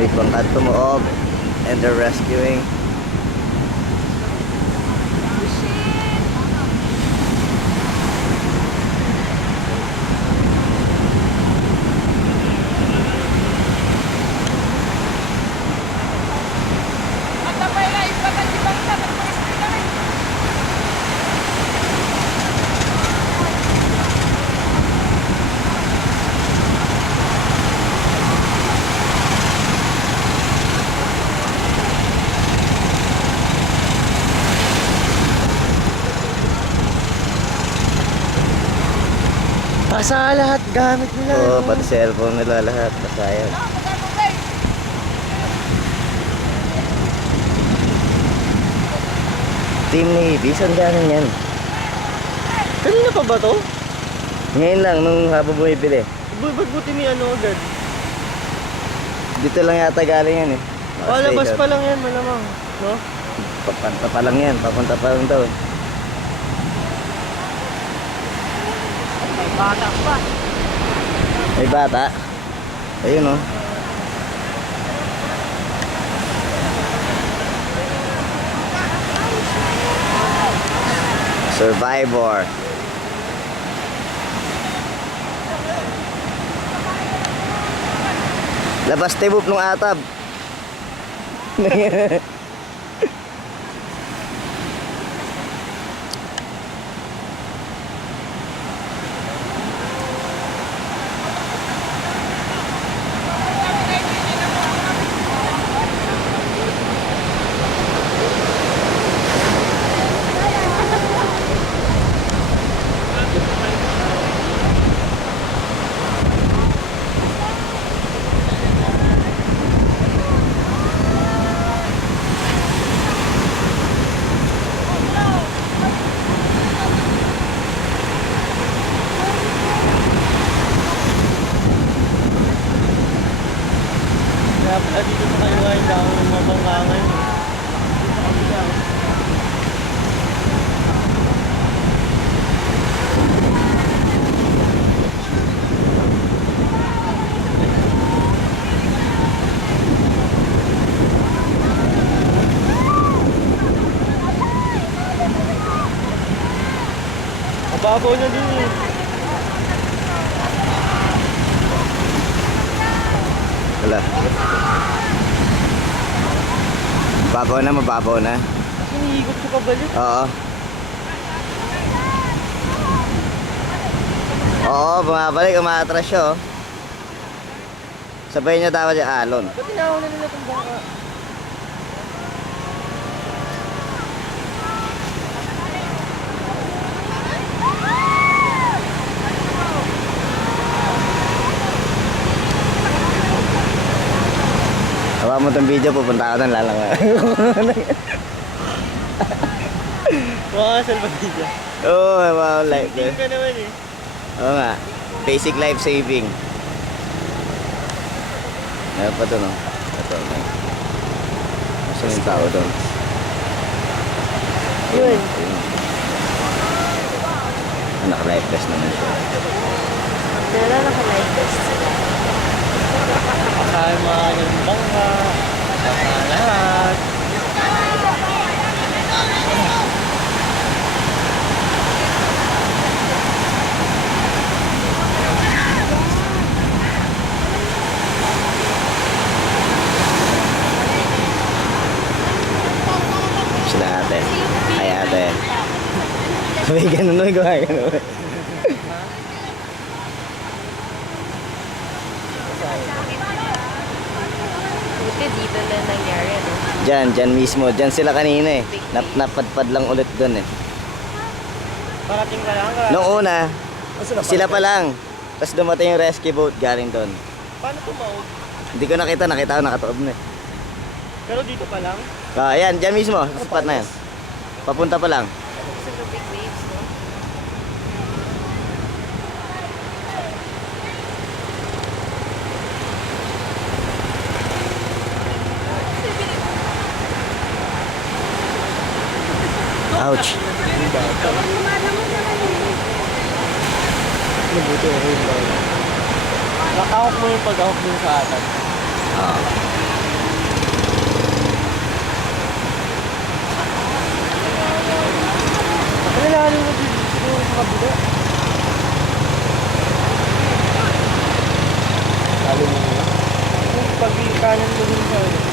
may bangkat tumuob and they're rescuing. Basa lahat gamit nila. Oo, pati cellphone nila lahat. Basayan. Team Navy, saan galing yan? Kanina pa ba to? Ngayon lang, nung habang bumibili. Ba't buti may ano agad? Dito lang yata galing yan eh. Labas pa lang yan malamang, no? Papunta pa lang yan, papunta pa lang daw. May bata pa. May bata. Ayun oh. Survivor. Labas tibop nung atab. Kaya pala dito sa kayo ngayon lang ang mabangga ngayon. Dito sa kabila. Mababaw na din eh. Wala. Mababaw na, mababaw na. Iniikot ko pabalik. Oo. Oo, bumabalik, umaatras siya oh. Sabay niya dapat yung alon. Ba't tinawa na nila itong bangka? Hawa mo itong video, pupunta ako doon, lalangan. Makakasal ba dito? Oo, mga life. Tingin ka naman eh. Oo nga, basic life saving. Meron pa doon oh. Ito, may. Saan yung tao doon? Yun. Naka-life vest naman siya. Kaya naka-life vest sila. Kasama yung bangka. Kasama lahat. Sila ate. Ay ate. May ganun no, gawa ganun. Buti dito na nangyari, ano? Dyan mismo. Dyan sila kanina eh. Napadpad lang ulit doon eh. Parating ka lang. Noong una, sila pa lang. Tapos dumating yung rescue boat galing doon. Paano tumawag? Hindi ko nakita ko nakatuob na eh. Pero dito pa lang? Ayan, dyan mismo. Sa spot na yan. Papunta pa lang. Kasi the big waves, no? Ouch. Mabuti ako yung bawal. Nakahawak mo yung pag-ahok dun sa atas. Oo. kanan mo dun sa ano.